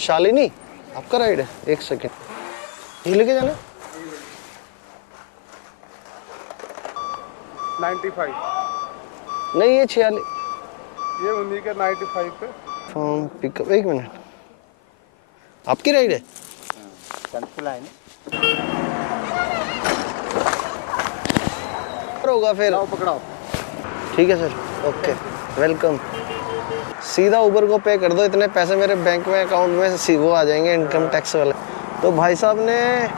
शालिनी आपका राइड है? एक सेकेंड, ये लेके जाना। 95 नहीं ये 46 ये उन्हीं के 95 पे फॉर्म पिकअप। एक मिनट, आपकी राइड है? होगा फिर पकड़ाओ। ठीक है सर, ओके वेलकम। सीधा उबर को पे कर दो, इतने पैसे मेरे बैंक में अकाउंट में वो आ जाएंगे इनकम टैक्स वाले। तो भाई साहब ने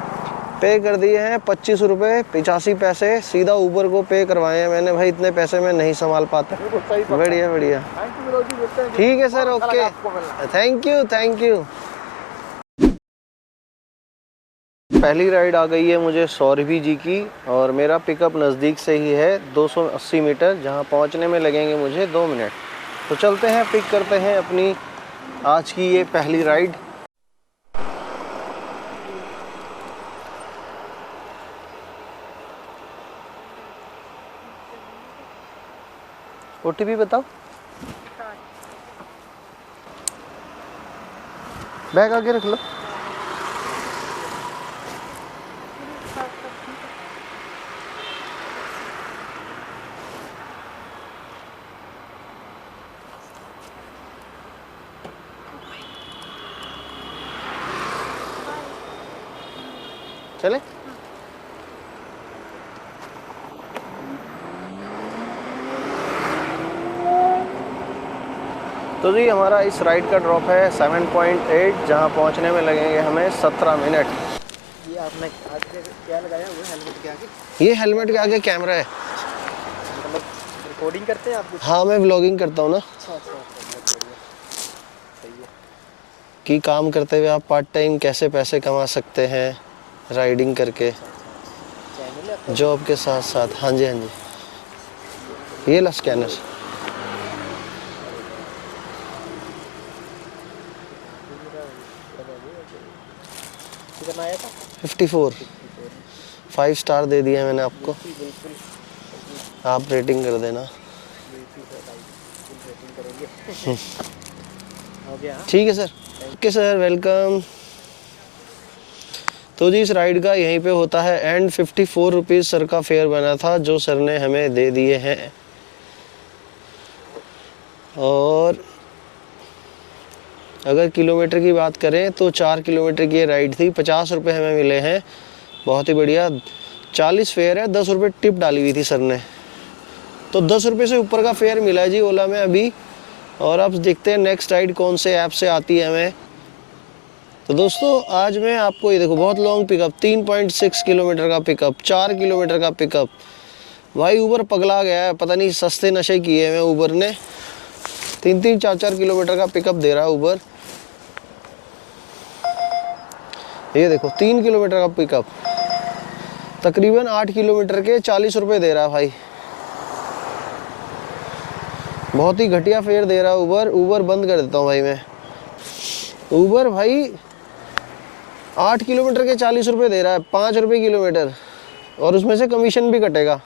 पे कर दिए हैं 25 रुपये 85 पैसे, सीधा उबर को पे करवाए हैं मैंने। भाई इतने पैसे मैं नहीं संभाल पाता। बढ़िया बढ़िया, ठीक है sir, okay thank you thank you. पहली राइड आ गई है मुझे सौरभी जी की, और मेरा पिकअप नज़दीक से ही है 280 मीटर, जहां पहुंचने में लगेंगे मुझे 2 मिनट। तो चलते हैं, पिक करते हैं अपनी आज की ये पहली राइड। ओटीपी बताओ। बैग आगे रख लो। चले तो जी, हमारा इस राइड का ड्रॉप है 7.8, जहां पहुंचने में लगेंगे हमें 17 मिनट। ये आपने आगे क्या लगाया हुआ है हेलमेट के आगे? ये हेलमेट के आगे कैमरा है। मतलब रिकॉर्डिंग करते हैं आप कुछ? हाँ मैं व्लॉगिंग करता हूँ ना। अच्छा अच्छा अच्छा, बढ़िया, सही है। कि काम करते हुए आप पार्ट टाइम कैसे पैसे कमा सकते हैं राइडिंग करके, चैनल है आपका? जॉब के साथ साथ। हाँ जी हाँ जी, ये ला स्कैनर। कितना आया था? 54 5 स्टार दे दिया मैंने आपको, बिल्कुल आप रेटिंग कर देना। रेटिंग करेंगे। हो गया। ठीक है सर, ओके सर वेलकम। तो जी इस राइड का यहीं पे होता है एंड। 54 रुपीज़ सर का फेयर बना था, जो सर ने हमें दे दिए हैं। और अगर किलोमीटर की बात करें तो 4 किलोमीटर की ये राइड थी, 50 रुपये हमें मिले हैं, बहुत ही बढ़िया। 40 फेयर है, 10 रुपये टिप डाली हुई थी सर ने, तो 10 रुपये से ऊपर का फेयर मिला है जी ओला में अभी। और अब देखते हैं नेक्स्ट राइड कौन से ऐप से आती है हमें। तो दोस्तों आज मैं आपको ये देखो, बहुत लॉन्ग पिकअप, 3.6 किलोमीटर का पिकअप, 4 किलोमीटर का पिकअप। भाई ऊबर पगला गया है, पता नहीं सस्ते नशे किए हैं ऊबर ने। 3-3 4-4 किलोमीटर का पिकअप दे रहा है ऊबर। ये देखो 3 किलोमीटर का पिकअप, तकरीबन 8 किलोमीटर के 40 रुपये दे रहा है भाई। बहुत ही घटिया फेयर दे रहा है ऊबर। ऊबर बंद कर देता हूँ भाई मैं। ऊबर भाई 8 किलोमीटर के 40 रुपये दे रहा है, 5 रुपये किलोमीटर, और उसमें से कमीशन भी कटेगा।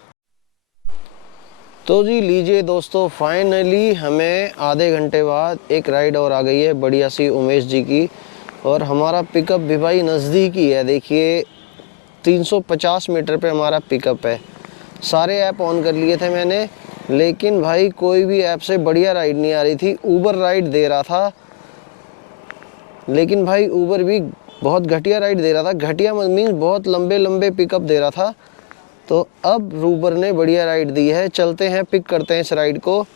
तो जी लीजिए दोस्तों, फाइनली हमें आधे घंटे बाद एक राइड और आ गई है बढ़िया सी उमेश जी की। और हमारा पिकअप भी भाई नज़दीक ही है, देखिए 350 मीटर पे हमारा पिकअप है। सारे ऐप ऑन कर लिए थे मैंने, लेकिन भाई कोई भी ऐप से बढ़िया राइड नहीं आ रही थी। ऊबर राइड दे रहा था, लेकिन भाई ऊबर भी बहुत घटिया राइड दे रहा था। घटिया मीन्स बहुत लंबे लंबे पिकअप दे रहा था। तो अब ऊबर ने बढ़िया राइड दी है, चलते हैं पिक करते हैं इस राइड को।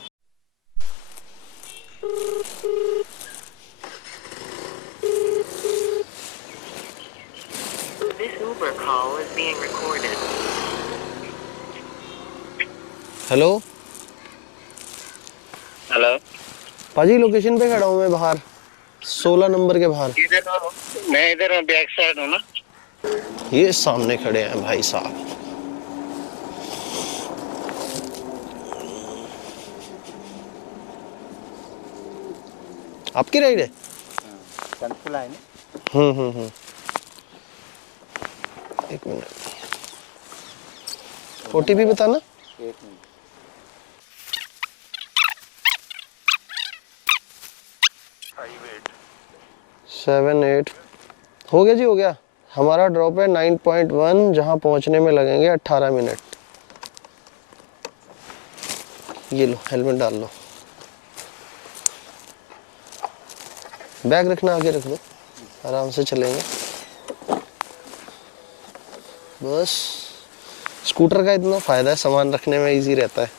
हेलो हेलो पाजी, लोकेशन पे खड़ा हूँ मैं बाहर, 16 नंबर के बाहर। मैं इधर बैक साइड हूँ ना। ये सामने खड़े हैं भाई साहब। आपकी राइड है? है ना? एक मिनट, ओटीपी बताना। 1 मिनट। 7 8 हो गया जी, हो गया। हमारा ड्रॉप है 9.1, जहाँ पहुँचने में लगेंगे 18 मिनट। ये लो, हेलमेट डाल लो, बैग रखना आगे रख दो, आराम से चलेंगे। बस स्कूटर का इतना फ़ायदा है, सामान रखने में इजी रहता है।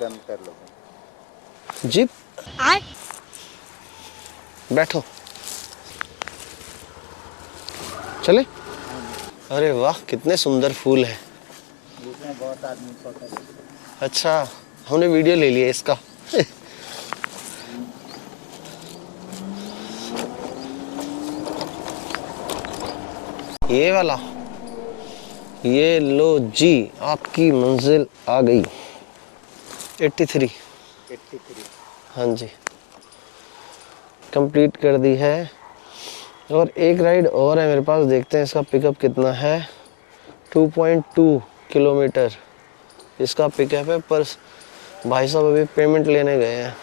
बंद कर लो। जीप बैठो, चले। अरे वाह, कितने सुंदर फूल है। इसमें बहुत आदमी फोटो। अच्छा, हमने वीडियो ले लिया इसका। ये वाला, ये लो जी, आपकी मंजिल आ गई। 83। 83। हाँ जी, कंप्लीट कर दी है। और एक राइड और है मेरे पास, देखते हैं इसका पिकअप कितना है। 2.2 किलोमीटर इसका पिकअप है, पर भाई साहब अभी पेमेंट लेने गए हैं।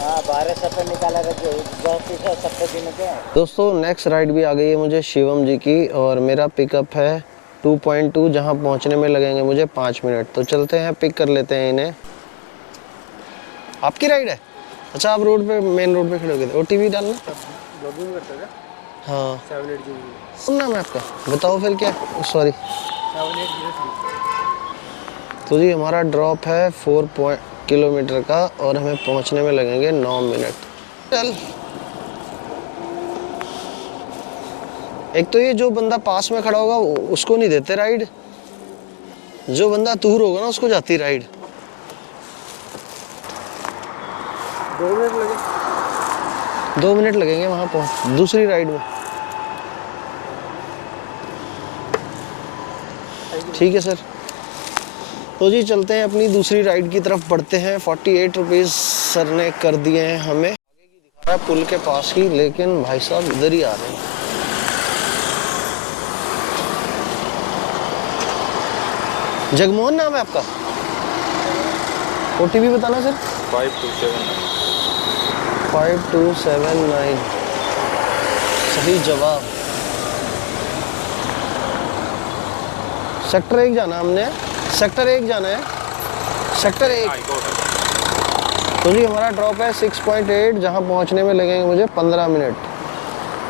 हाँ, 1200 पे निकाला रखे, 10 पे दिन के। दोस्तों नेक्स्ट राइड भी आ गई है मुझे शिवम जी की, और मेरा पिकअप है 2.2, जहाँ पहुँचने में लगेंगे मुझे 5 मिनट। तो चलते हैं, पिक कर लेते हैं इन्हें। आपकी राइड है? अच्छा, आप रोड पे, मेन रोड पे खड़े हो गए थे। ओटीपी डालना। लॉगिन करते हैं हाँ, 7803। सुनना मैं आपका, बताओ फिर क्या। सॉरी। 7803। तो जी हमारा ड्रॉप है 4 किलोमीटर का, और हमें पहुंचने में लगेंगे 9 मिनट। चल, एक तो ये जो बंदा पास में खड़ा होगा उसको नहीं देते राइड, जो बंदा दूर होगा ना उसको जाती राइड। 2 मिनट लगे। 2 मिनट लगेंगे वहां पहुंच, दूसरी राइड में। ठीक है सर। तो जी चलते हैं, अपनी दूसरी राइड की तरफ बढ़ते हैं। 48 रुपीज़ सर ने कर दिए हैं हमें। आगे की दिखा रहा है पुल के पास ही, लेकिन भाई साहब इधर ही आ रहे हैं। जगमोहन नाम है आपका? ओटीपी बताना सर। 5279। सही जवाब। सेक्टर 1 जाना हमने, सेक्टर 1 जाना है, सेक्टर 1। तो जी हमारा ड्रॉप है 6.8, जहाँ पहुँचने में लगेंगे मुझे 15 मिनट।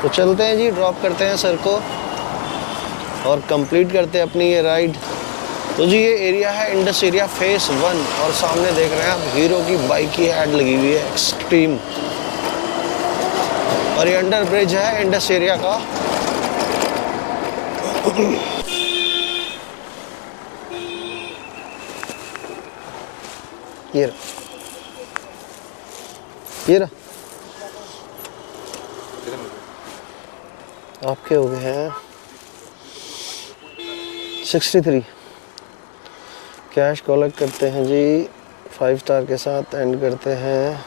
तो चलते हैं जी, ड्रॉप करते हैं सर को और कंप्लीट करते हैं अपनी ये राइड। तो जी ये एरिया है इंडस एरिया फेस 1, और सामने देख रहे हैं आप हीरो की बाइक की ऐड लगी हुई है, एक्सट्रीम। और ये अंडर ब्रिज है इंडस एरिया का। ये रहा, ये रहा। आपके हो गए हैं 63। कैश कलेक्ट करते हैं जी, 5 स्टार के साथ एंड करते हैं।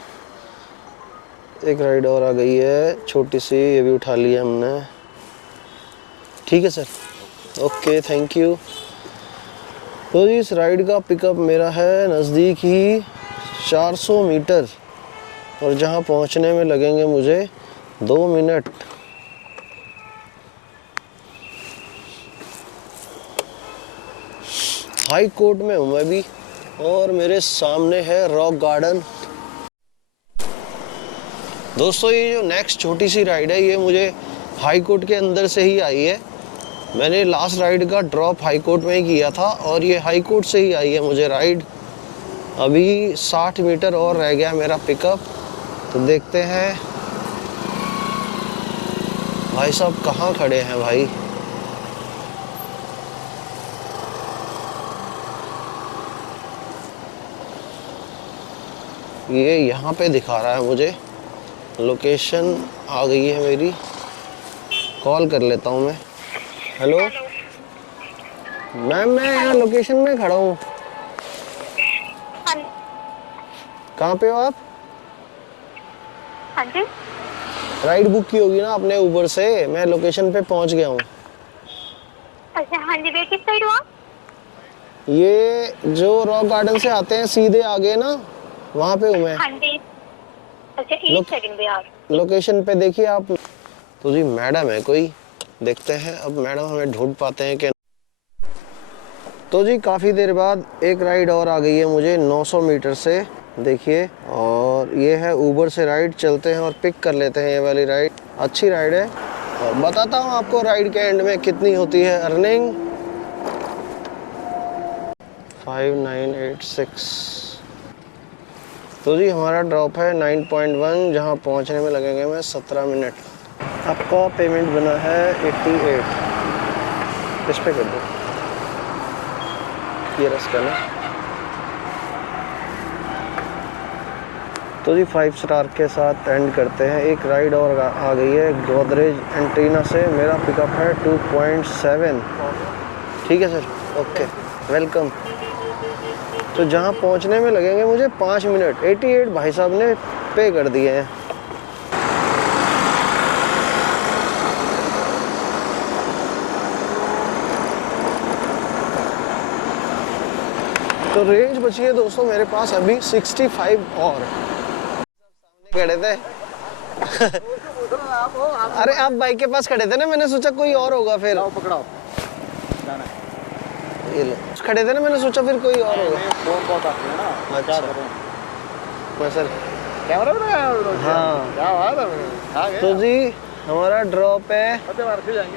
एक राइड और आ गई है छोटी सी, ये भी उठा लिया हमने। ठीक है सर, ओके, थैंक यू। तो जी इस राइड का पिकअप मेरा है नज़दीक ही 400 मीटर, और जहाँ पहुँचने में लगेंगे मुझे 2 मिनट। हाई कोर्ट में हूँ मैं भी, और मेरे सामने है रॉक गार्डन। दोस्तों ये जो नेक्स्ट छोटी सी राइड है, ये मुझे हाई कोर्ट के अंदर से ही आई है। मैंने लास्ट राइड का ड्रॉप हाई कोर्ट में ही किया था, और ये हाई कोर्ट से ही आई है मुझे राइड। अभी 60 मीटर और रह गया मेरा पिकअप। तो देखते हैं भाई साहब कहाँ खड़े हैं भाई। ये यहाँ पे दिखा रहा है मुझे, लोकेशन आ गई है मेरी। कॉल कर लेता हूँ मैं। हेलो मैम, मैं यहाँ लोकेशन में खड़ा हूँ। कहाँ पे हो आप? हाँ जी। राइड बुक की होगी ना आपने उबर से, मैं लोकेशन पे पहुँच गया हूँ। अच्छा हाँ जी, भैया किस साइड हो आप? ये जो रॉक गार्डन से आते हैं सीधे आगे ना, वहाँ पे हूँ मैं। हाँ जी। अच्छा एक लोग- सेकंड भैया। लोकेशन पे देखिए आप। तो जी मैडम है कोई, देखते हैं अब मैडम हमें ढूंढ पाते हैं कि। तो जी काफ़ी देर बाद एक राइड और आ गई है मुझे 900 मीटर से, देखिए। और ये है ऊबर से राइड, चलते हैं और पिक कर लेते हैं ये वाली राइड। अच्छी राइड है और बताता हूँ आपको राइड के एंड में कितनी होती है अर्निंग। 5986। तो जी हमारा ड्रॉप है 9.1, जहाँ पहुँचने में लगेंगे हमें 17 मिनट। आपका पेमेंट बना है 88। इस पे कर दो, ये रस करना। तो जी 5 स्टार के साथ एंड करते हैं। एक राइड और आ गई है गोदरेज एंटीना से। मेरा पिकअप है 2.7। ठीक है सर, ओके, वेलकम। तो जहाँ पहुँचने में लगेंगे मुझे 5 मिनट। 88 भाई साहब ने पे कर दिए हैं। तो रेंज बची है दोस्तों मेरे पास अभी 65 और। सामने खड़े थे अरे आप बाइक के पास खड़े थे ना, मैंने सोचा कोई और होगा फिर। पकड़ाओ ये लो, खड़े थे ना, मैंने सोचा फिर कोई और होगा। फोन बहुत आती है ना। अच्छा मैं सर कैमरा बनाया। हाँ। क्या बात है। तो जी हमारा ड्रॉप है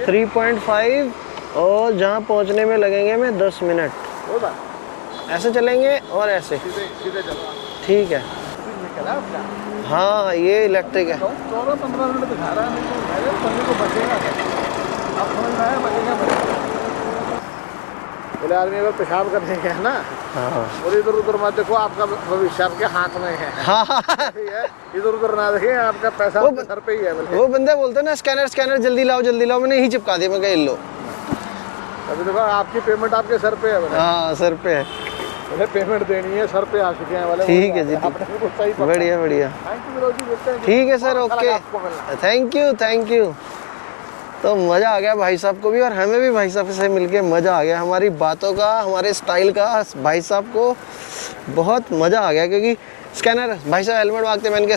3.5 और जहाँ पहुँचने में लगेंगे हमें 10 मिनट। ऐसे चलेंगे और ऐसे, सीधे चलो। ठीक है। निकला अपना। हाँ ये इलेक्ट्रिक है। 14-15 मिनट दिखा रहा है, मेरे बंदे को बचेगा। आप समझ में आया, बचेगा। बोले आदमी अगर पेशाब करने गया है ना, हाँ और इधर उधर मत देखो, आपका भविष्य आपके हाथ में है। हाँ इधर उधर ना देखें, आपका पैसा आपके सर पे ही है। बोले वो बंदे बोलते हैं ना स्कैनर स्कैनर जल्दी लाओ जल्दी लाओ, मैंने यही चिपका दिया। मैं कह लो अभी देखो आपकी पेमेंट आपके सर पे है। बोले हाँ सर पे है। बोले पेमेंट देनी है, सर पे आ चुके हैं वाले। ठीक है जी, आपने बिल्कुल सही पकड़ा। बढ़िया बढ़िया, थैंक यू विरोधी, मिलते हैं। ठीक है सर, बहुत अच्छा ओके, लगा आपको मिलना। Thank you thank you. तो मज़ा आ गया भाई साहब को भी और हमें भी भाई साहब से मिलके मज़ा आ गया। हमारी बातों का, हमारे स्टाइल का भाई साहब को बहुत मज़ा आ गया, क्योंकि स्कैनर भाई साहब हेलमेट मांगते, मैंने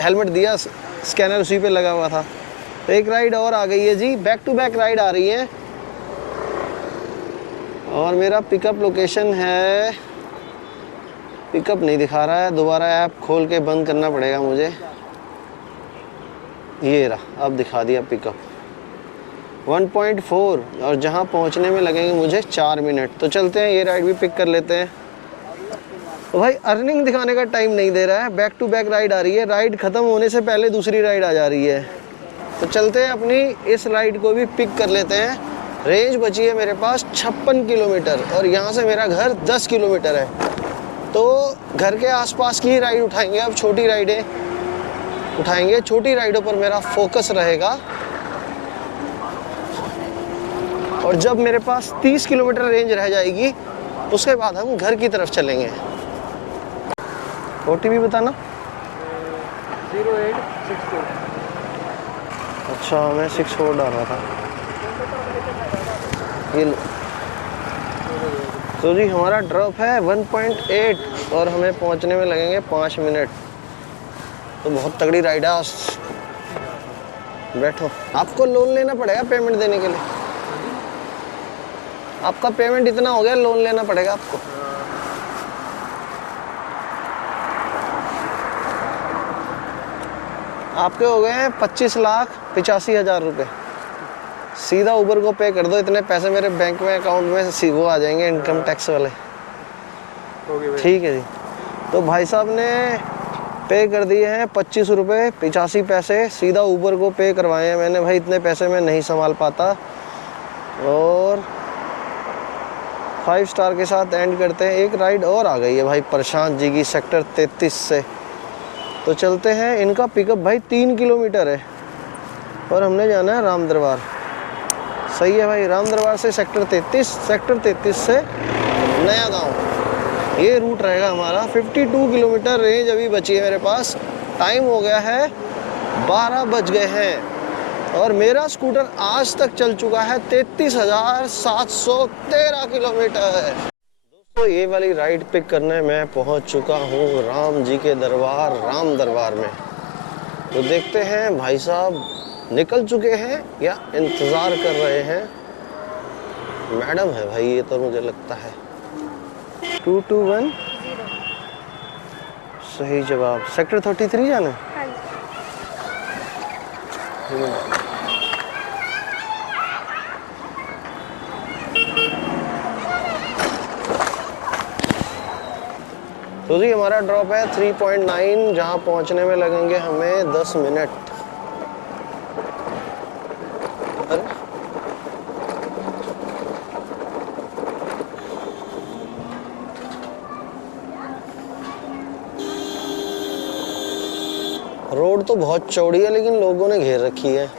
हेलमेट दिया, स्कैनर उसी पे लगा हुआ था। तो एक राइड और आ गई है जी, बैक टू बैक राइड आ रही है। और मेरा पिकअप लोकेशन है, पिकअप नहीं दिखा रहा है, दोबारा ऐप खोल के बंद करना पड़ेगा मुझे। ये रहा, अब दिखा दिया पिकअप 1.4 और जहाँ पहुँचने में लगेंगे मुझे 4 मिनट। तो चलते हैं, ये राइड भी पिक कर लेते हैं। तो भाई अर्निंग दिखाने का टाइम नहीं दे रहा है, बैक टू बैक राइड आ रही है। राइड ख़त्म होने से पहले दूसरी राइड आ जा रही है। तो चलते हैं अपनी इस राइड को भी पिक कर लेते हैं। रेंज बची है मेरे पास 56 किलोमीटर और यहाँ से मेरा घर 10 किलोमीटर है। तो घर के आसपास की ही राइड उठाएंगे, अब छोटी राइडें उठाएंगे। छोटी राइडों पर मेरा फोकस रहेगा। और जब मेरे पास 30 किलोमीटर रेंज रह जाएगी उसके बाद हम घर की तरफ चलेंगे। OTP बताना। 0862। अच्छा मैं 64 डाल रहा था। ये लो। तो जी हमारा ड्रॉप है 1.8 और हमें पहुंचने में लगेंगे 5 मिनट। तो बहुत तगड़ी राइड है। बैठो, आपको लोन लेना पड़ेगा पेमेंट देने के लिए। आपका पेमेंट इतना हो गया, लोन लेना पड़ेगा आपको। आपके हो गए हैं 25,85,000 रुपये। सीधा ऊबर को पे कर दो, इतने पैसे मेरे बैंक में अकाउंट में वो आ जाएंगे, इनकम टैक्स वाले। ठीक है जी। तो भाई साहब ने पे कर दिए हैं 25 रुपये 85 पैसे, सीधा ऊबर को पे करवाए हैं मैंने। भाई इतने पैसे मैं नहीं संभाल पाता। और 5 स्टार के साथ एंड करते हैं। एक राइड और आ गई है भाई प्रशांत जी की सेक्टर 33 से। तो चलते हैं। इनका पिकअप भाई 3 किलोमीटर है और हमने जाना है राम दरबार। सही है भाई, राम दरबार से सेक्टर 33, सेक्टर 33 से नया गांव, ये रूट रहेगा हमारा। 52 किलोमीटर रेंज अभी बची है मेरे पास। टाइम हो गया है 12 बज गए हैं और मेरा स्कूटर आज तक चल चुका है 33,713 किलोमीटर। दोस्तों ये वाली राइड पिक करने मैं पहुंच चुका हूँ राम जी के दरबार, राम दरबार में। तो देखते हैं भाई साहब निकल चुके हैं या इंतज़ार कर रहे हैं। मैडम है भाई ये तो मुझे लगता है। 221 सही जवाब। सेक्टर 33 जाना है। हाँ जी। तो जी हमारा ड्रॉप है 3.9, जहाँ पहुँचने में लगेंगे हमें 10 मिनट। अरे रोड तो बहुत चौड़ी है लेकिन लोगों ने घेर रखी है।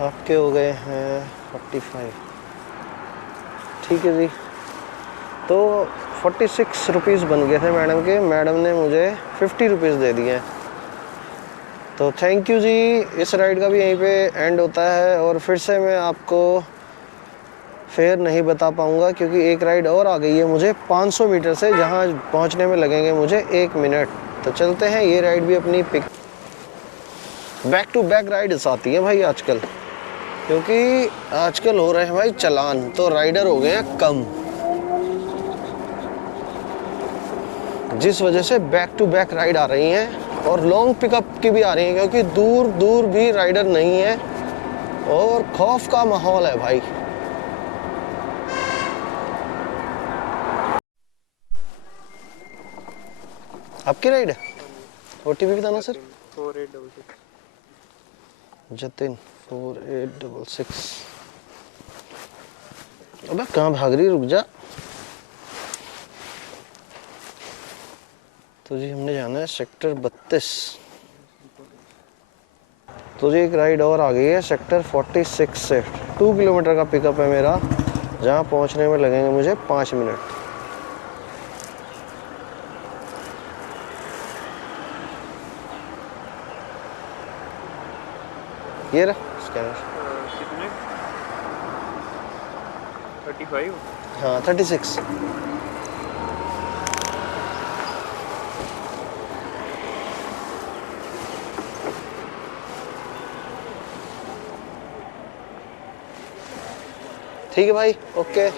आपके हो गए हैं 45। ठीक है जी। तो 46 रुपीज़ बन गए थे मैडम के। मैडम ने मुझे 50 रुपीज़ दे दिए हैं। तो थैंक यू जी। इस राइड का भी यहीं पे एंड होता है और फिर से मैं आपको फेयर नहीं बता पाऊँगा क्योंकि एक राइड और आ गई है मुझे 500 मीटर से, जहाँ पहुँचने में लगेंगे मुझे 1 मिनट। तो चलते हैं, ये राइड भी अपनी pick. Back to back rides आती है भाई आजकल, क्योंकि आजकल हो रहे हैं भाई चालान, तो राइडर हो गए हैं कम, जिस वजह से बैक टू बैक राइड आ रही हैं और लॉन्ग पिकअप की भी आ रही हैं, क्योंकि दूर दूर भी राइडर नहीं है और खौफ का माहौल है भाई। आपकी राइड है? OTP बताना सर। 4866 जतिन 4866। अबे कहाँ भाग रही, रुक जा। तो जी हमने जाना है सेक्टर 32। तो जी एक राइड और आ गई है सेक्टर 46 से। 2 किलोमीटर का पिकअप है मेरा, जहाँ पहुँचने में लगेंगे मुझे 5 मिनट। ये रहा स्कैनर। कितने 35? हाँ 36। ठीक है भाई, ओके।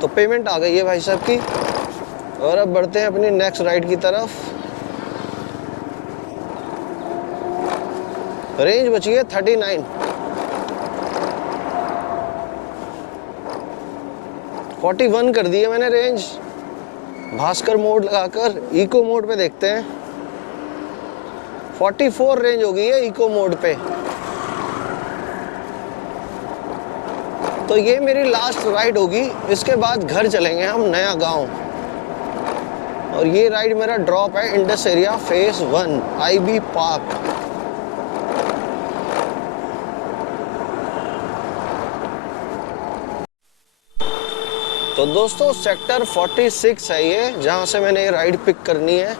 तो पेमेंट आ गई है भाई साहब की और अब बढ़ते हैं अपनी नेक्स्ट राइड की तरफ। रेंज बची है 39। 41 कर दी है मैंने रेंज। भास्कर मोड लगाकर इको मोड पे देखते हैं। 44 रेंज हो गई है इको मोड पे। तो ये मेरी लास्ट राइड होगी, इसके बाद घर चलेंगे हम नया गांव। और ये राइड मेरा ड्रॉप है Indus area phase 1 IB park. तो दोस्तों सेक्टर 46 है ये, जहाँ से मैंने ये राइड पिक करनी है।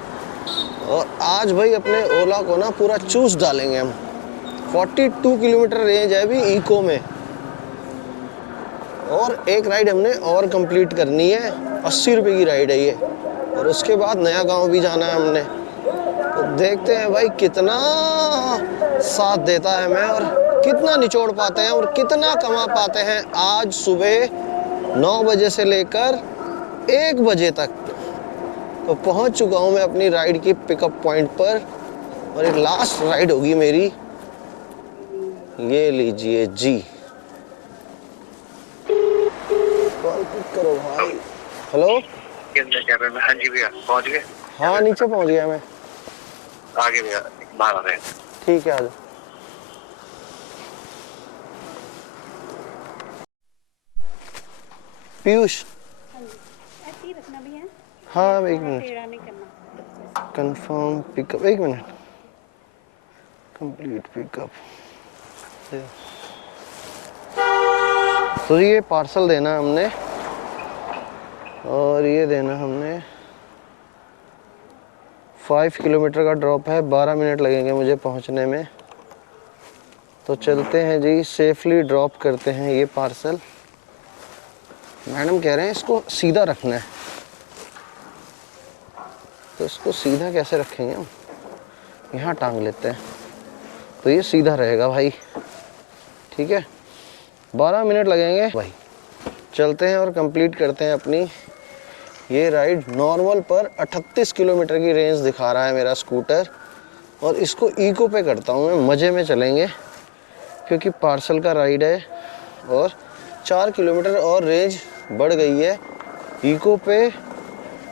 और आज भाई अपने ओला को ना पूरा चूस डालेंगे हम। 42 किलोमीटर रेंज है अभी इको में, और एक राइड हमने और कंप्लीट करनी है। 80 रुपये की राइड है ये, और उसके बाद नया गांव भी जाना है हमने। तो देखते हैं भाई कितना साथ देता है मैं, और कितना निचोड़ पाते हैं और कितना कमा पाते हैं। आज सुबह 9 बजे से लेकर 1 बजे तक तो पहुंच चुका हूं मैं अपनी राइड की पिकअप पॉइंट पर, और एक लास्ट राइड होगी मेरी। ये लीजिए जी, कॉल पिक करो भाई। हेलो, हाँ जी भैया, पहुंच गए? हाँ नीचे पहुंच गया मैं। आगे भैया बाहर आ रहे हैं। ठीक है, आ जाओ। पीयूष, ऐसे ही रखना भी है। हाँ 1 मिनट। टेढ़ा नहीं करना। Confirm pickup, 1 minute. Complete pickup. तो ये पार्सल देना है हमने और ये देना हमने 5 किलोमीटर का ड्रॉप है, 12 मिनट लगेंगे मुझे पहुंचने में। तो चलते हैं जी, सेफली ड्रॉप करते हैं ये पार्सल। मैडम कह रहे हैं इसको सीधा रखना है, तो इसको सीधा कैसे रखेंगे हम? यहाँ टांग लेते हैं तो ये सीधा रहेगा भाई। ठीक है, 12 मिनट लगेंगे भाई। चलते हैं और कंप्लीट करते हैं अपनी ये राइड। नॉर्मल पर 38 किलोमीटर की रेंज दिखा रहा है मेरा स्कूटर, और इसको इको पे करता हूँ मैं, मज़े में चलेंगे क्योंकि पार्सल का राइड है। और 4 किलोमीटर और रेंज बढ़ गई है। इको पे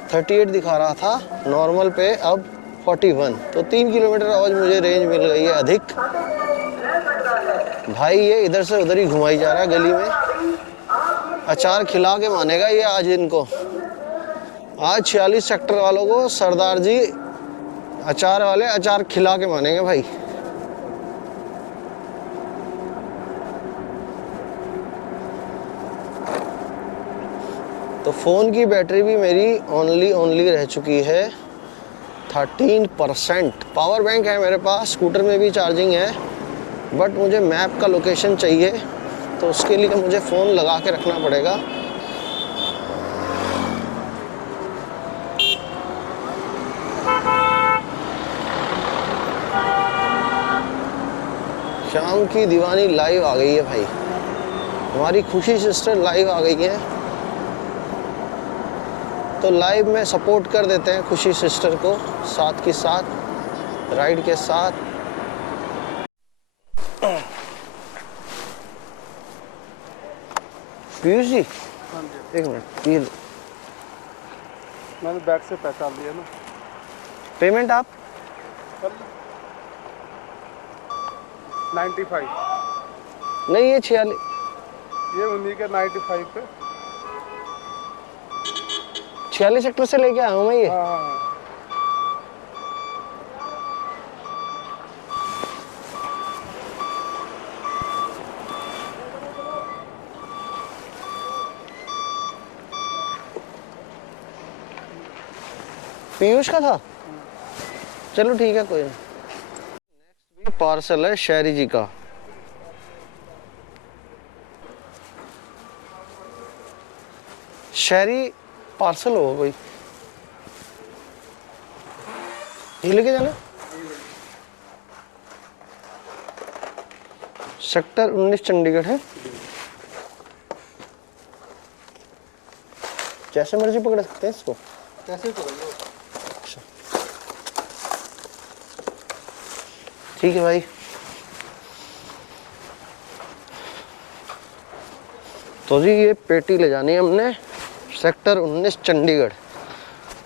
38 दिखा रहा था, नॉर्मल पे अब 41, तो 3 किलोमीटर और मुझे रेंज मिल गई है अधिक। भाई ये इधर से उधर ही घुमाई जा रहा है गली में। अचार खिला के मानेगा ये आज इनको। आज 46 सेक्टर वालों को सरदार जी अचार वाले अचार खिला के मानेंगे भाई। तो फ़ोन की बैटरी भी मेरी ओनली रह चुकी है 13%। पावर बैंक है मेरे पास, स्कूटर में भी चार्जिंग है, बट मुझे मैप का लोकेशन चाहिए, तो उसके लिए मुझे फ़ोन लगा के रखना पड़ेगा। शाम की दीवानी लाइव आ गई है भाई, हमारी खुशी सिस्टर लाइव आ गई है। तो लाइव में सपोर्ट कर देते हैं खुशी सिस्टर को, साथ के साथ राइड के साथ। पीयूष जी एक मिनट, ये मैंने बैग से पहचान लिया ना। पेमेंट आप 95 नहीं, ये 46 ये उन्हीं के 95 पे। 46 सेक्टर से लेके आया हूँ मैं ये। हाँ पीयूष का था, चलो ठीक है कोई नहीं। नेक्स्ट भी पार्सल है शहरी जी का। शहरी पार्सल होगा कोई, ये लेके जाना। सेक्टर 19 चंडीगढ़ है। जैसे मर्जी पकड़ सकते हैं इसको, कैसे करेंगे? ठीक है भाई। तो जी ये पेटी ले जानी है हमने सेक्टर 19 चंडीगढ़।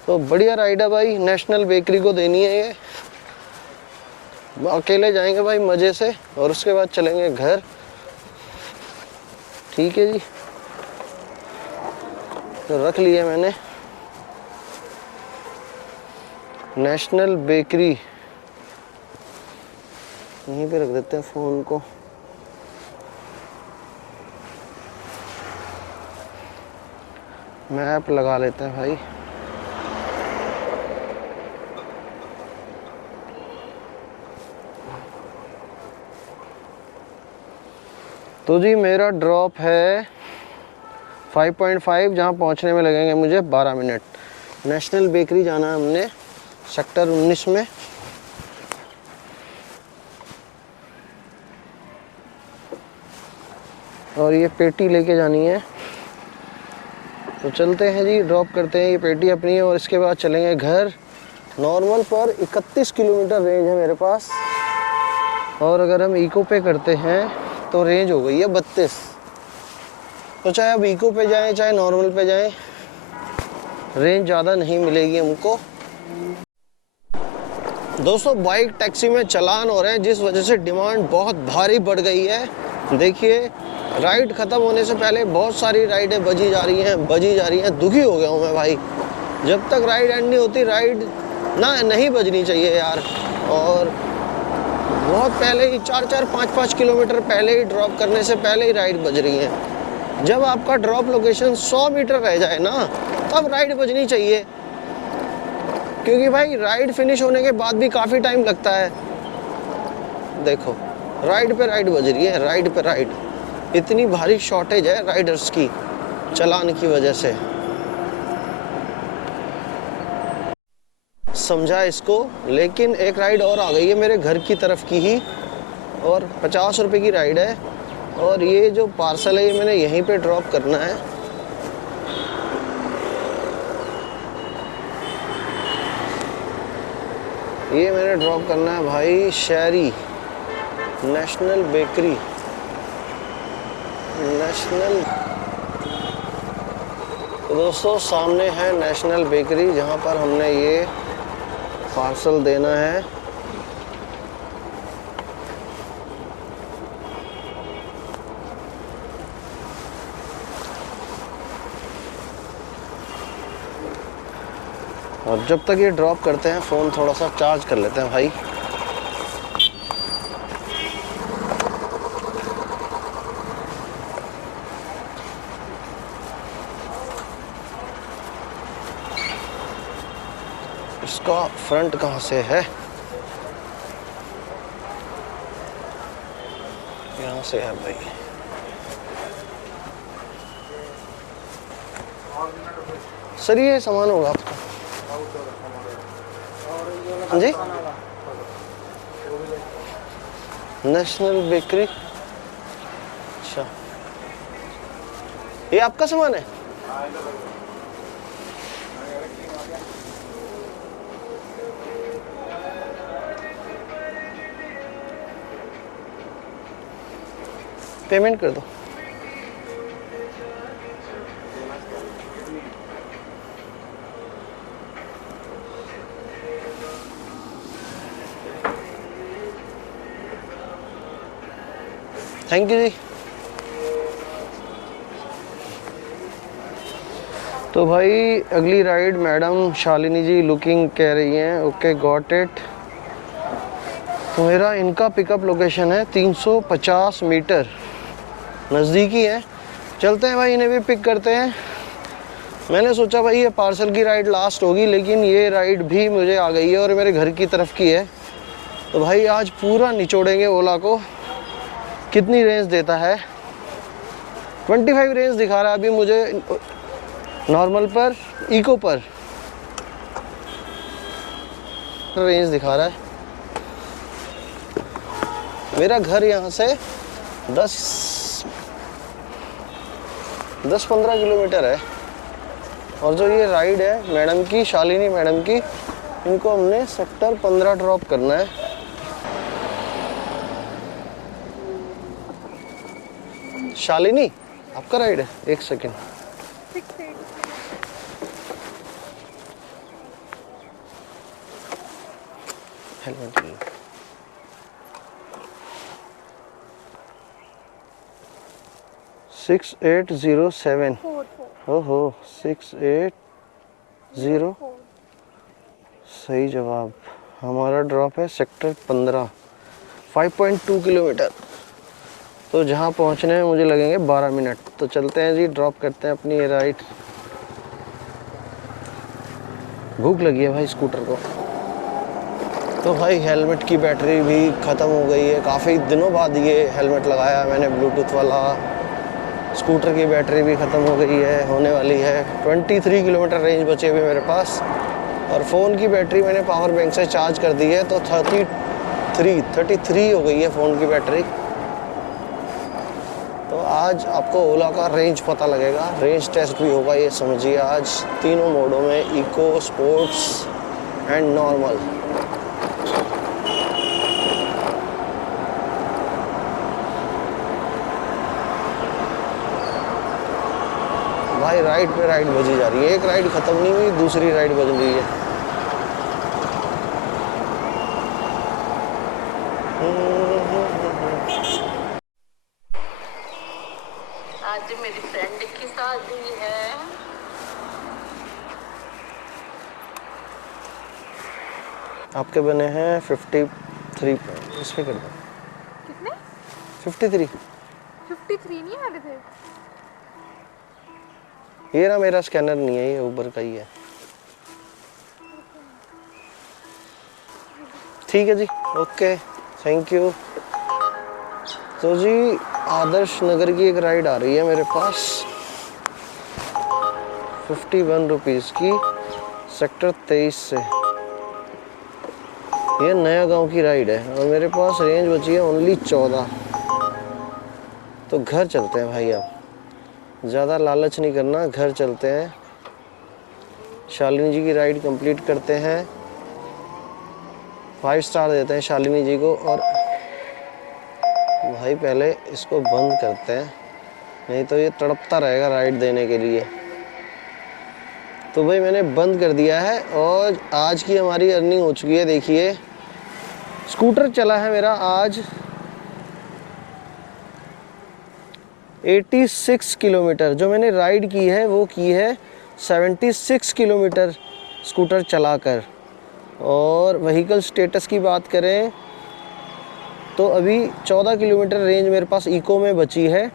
तो बढ़िया राइड है भाई, नेशनल बेकरी को देनी है ये। अकेले जाएंगे भाई मज़े से, और उसके बाद चलेंगे घर। ठीक है जी, तो रख लिया मैंने नेशनल बेकरी, यहीं पे रख देते हैं फ़ोन को। मैप लगा लेते हैं भाई। तो जी मेरा ड्रॉप है 5.5, जहाँ पहुँचने में लगेंगे मुझे 12 मिनट। नेशनल बेकरी जाना है हमने सेक्टर 19 में। और ये पेटी लेके जानी है, तो चलते हैं जी, ड्रॉप करते हैं ये पेटी अपनी, और इसके बाद चलेंगे घर। नॉर्मल पर 31 किलोमीटर रेंज है मेरे पास, और अगर हम इको पे करते हैं तो रेंज हो गई है 32। तो चाहे अब इको पे जाएं चाहे नॉर्मल पे जाएं, रेंज ज़्यादा नहीं मिलेगी हमको। दोस्तों बाइक टैक्सी में चालान हो रहे हैं, जिस वजह से डिमांड बहुत भारी बढ़ गई है। देखिए राइड ख़त्म होने से पहले बहुत सारी राइडें बजी जा रही हैं। दुखी हो गया हूँ मैं भाई, जब तक राइड एंड नहीं होती राइड नहीं बजनी चाहिए यार। और बहुत पहले ही 4-4, 5-5 किलोमीटर पहले ही ड्रॉप करने से पहले ही राइड बज रही है। जब आपका ड्रॉप लोकेशन 100 मीटर रह जाए ना, तब राइड बजनी चाहिए, क्योंकि भाई राइड फिनिश होने के बाद भी काफ़ी टाइम लगता है। देखो राइड पे राइड बज रही है, राइड पे राइड। इतनी भारी शॉर्टेज है राइडर्स की चालान की वजह से। समझा इसको। लेकिन एक राइड और आ गई है मेरे घर की तरफ की ही, और 50 रुपए की राइड है। और ये जो पार्सल है ये मैंने यहीं पे ड्रॉप करना है। ये मैंने ड्रॉप करना है भाई शहरी नेशनल बेकरी, नेशनल। तो दोस्तों सामने है नेशनल बेकरी, जहाँ पर हमने ये पार्सल देना है। और जब तक ये ड्रॉप करते हैं फ़ोन थोड़ा सा चार्ज कर लेते हैं भाई। इसका फ्रंट कहाँ से है? यहाँ से है भाई। सर ये सामान होगा आपका? हाँ जी, नेशनल बेकरी। अच्छा, ये आपका सामान है? पेमेंट कर दो। थैंक यू जी। तो भाई अगली राइड मैडम शालिनी जी लुकिंग कह रही हैं। Okay got it. तो मेरा इनका पिकअप लोकेशन है 350 मीटर, नज़दीकी है। चलते हैं भाई, इन्हें भी पिक करते हैं। मैंने सोचा भाई ये पार्सल की राइड लास्ट होगी, लेकिन ये राइड भी मुझे आ गई है और मेरे घर की तरफ की है। तो भाई आज पूरा निचोड़ेंगे ओला को। कितनी रेंज देता है? 25 रेंज दिखा रहा है अभी मुझे नॉर्मल पर, इको पर रेंज दिखा रहा है। मेरा घर यहाँ से 10-15 किलोमीटर है। और जो ये राइड है मैडम की, शालिनी मैडम की, इनको हमने सेक्टर 15 ड्रॉप करना है। शालिनी आपका राइड है? एक सेकेंड। हेलमेट 6807। ओहो 6804। सही जवाब। हमारा ड्रॉप है सेक्टर 15, 5.2 किलोमीटर। तो जहाँ पहुँचने में मुझे लगेंगे 12 मिनट। तो चलते हैं जी, ड्रॉप करते हैं अपनी ये राइड। भूख लगी है भाई स्कूटर को। तो भाई हेलमेट की बैटरी भी ख़त्म हो गई है। काफ़ी दिनों बाद ये हेलमेट लगाया मैंने ब्लूटूथ वाला। स्कूटर की बैटरी भी ख़त्म हो गई है, होने वाली है। 23 किलोमीटर रेंज बचे हुए मेरे पास। और फ़ोन की बैटरी मैंने पावर बैंक से चार्ज कर दी है, तो 33 हो गई है फ़ोन की बैटरी। तो आज आपको ओला का रेंज पता लगेगा, रेंज टेस्ट भी होगा। ये समझिए आज तीनों मोडों में, इको, स्पोर्ट्स एंड नॉर्मल। भाई राइड पे राइड बजी जा रही है। एक राइड ख़त्म नहीं हुई, दूसरी राइड बज रही है। आज मेरी फ्रेंड की शादी है। आपके बने हैं 53। इस पे कर दो। कितने? 53। 53 नहीं आ रहे थे? ये ना मेरा स्कैनर नहीं है, ये ऊबर का ही है। ठीक है जी, ओके, थैंक यू। तो जी आदर्श नगर की एक राइड आ रही है मेरे पास 51 रुपीज़ की, सेक्टर 23 से। ये नया गांव की राइड है और मेरे पास रेंज बची है ओनली 14। तो घर चलते हैं भाई, अब ज़्यादा लालच नहीं करना, घर चलते हैं, शालिनी जी की राइड कंप्लीट करते हैं, 5 स्टार देते हैं शालिनी जी को। और भाई पहले इसको बंद करते हैं, नहीं तो ये तड़पता रहेगा राइड देने के लिए। तो भाई मैंने बंद कर दिया है और आज की हमारी अर्निंग हो चुकी है। देखिए स्कूटर चला है मेरा आज 86 किलोमीटर। जो मैंने राइड की है वो की है 76 किलोमीटर स्कूटर चलाकर। और व्हीकल स्टेटस की बात करें तो अभी 14 किलोमीटर रेंज मेरे पास इको में बची है।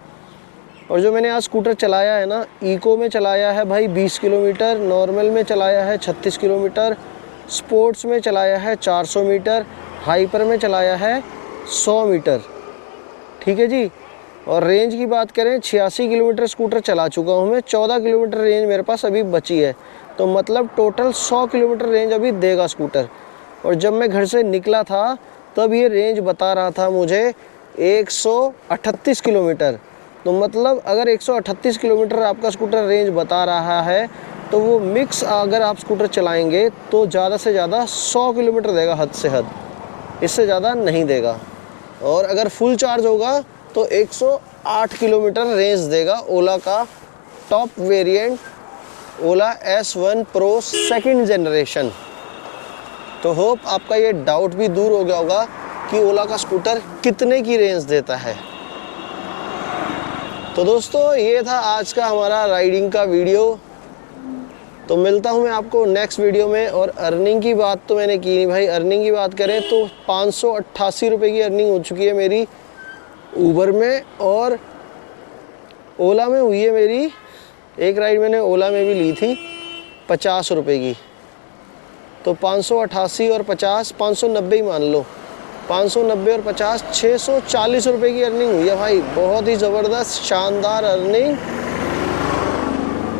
और जो मैंने आज स्कूटर चलाया है ना, इको में चलाया है भाई 20 किलोमीटर, नॉर्मल में चलाया है 36 किलोमीटर, स्पोर्ट्स में चलाया है 400 मीटर, हाइपर में चलाया है 100 मीटर। ठीक है जी। और रेंज की बात करें 86 किलोमीटर स्कूटर चला चुका हूँ मैं, 14 किलोमीटर रेंज मेरे पास अभी बची है। तो मतलब टोटल 100 किलोमीटर रेंज अभी देगा स्कूटर। और जब मैं घर से निकला था तब ये रेंज बता रहा था मुझे 138 किलोमीटर। तो मतलब अगर 138 किलोमीटर आपका स्कूटर रेंज बता रहा है तो वो मिक्स अगर आप स्कूटर चलाएंगे तो ज़्यादा से ज़्यादा 100 किलोमीटर देगा, हद से हद, इससे ज़्यादा नहीं देगा। और अगर फुल चार्ज होगा तो 108 किलोमीटर रेंज देगा ओला का टॉप वेरिएंट, ओला S1 Pro सेकंड जनरेशन। तो होप आपका ये डाउट भी दूर हो गया होगा कि ओला का स्कूटर कितने की रेंज देता है। तो दोस्तों ये था आज का हमारा राइडिंग का वीडियो। तो मिलता हूँ मैं आपको नेक्स्ट वीडियो में। और अर्निंग की बात तो मैंने की नहीं भाई, अर्निंग की बात करें तो 588 रुपये की अर्निंग हो चुकी है मेरी ऊबर में, और ओला में हुई है मेरी, एक राइड मैंने ओला में भी ली थी 50 रुपये की। तो 588 और 50, 590 ही मान लो, 590 और 50, 640 रुपये की अर्निंग हुई है भाई। बहुत ही ज़बरदस्त शानदार अर्निंग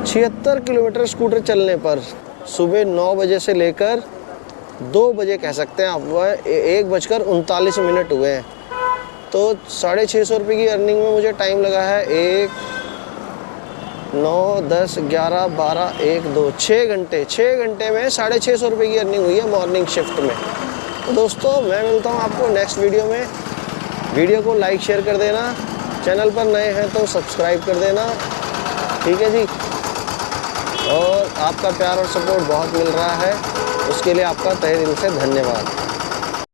76 किलोमीटर स्कूटर चलने पर, सुबह 9 बजे से लेकर 2 बजे कह सकते हैं आप, वह 1:39 हुए हैं। तो 650 रुपये की अर्निंग में मुझे टाइम लगा है 1, 9, 10, 11, 12, 1, 2, 6 घंटे। 6 घंटे में 650 रुपये की अर्निंग हुई है मॉर्निंग शिफ्ट में। तो दोस्तों मैं मिलता हूँ आपको नेक्स्ट वीडियो में। वीडियो को लाइक शेयर कर देना, चैनल पर नए हैं तो सब्सक्राइब कर देना। ठीक है जी। और आपका प्यार और सपोर्ट बहुत मिल रहा है, उसके लिए आपका तहे दिल से धन्यवाद।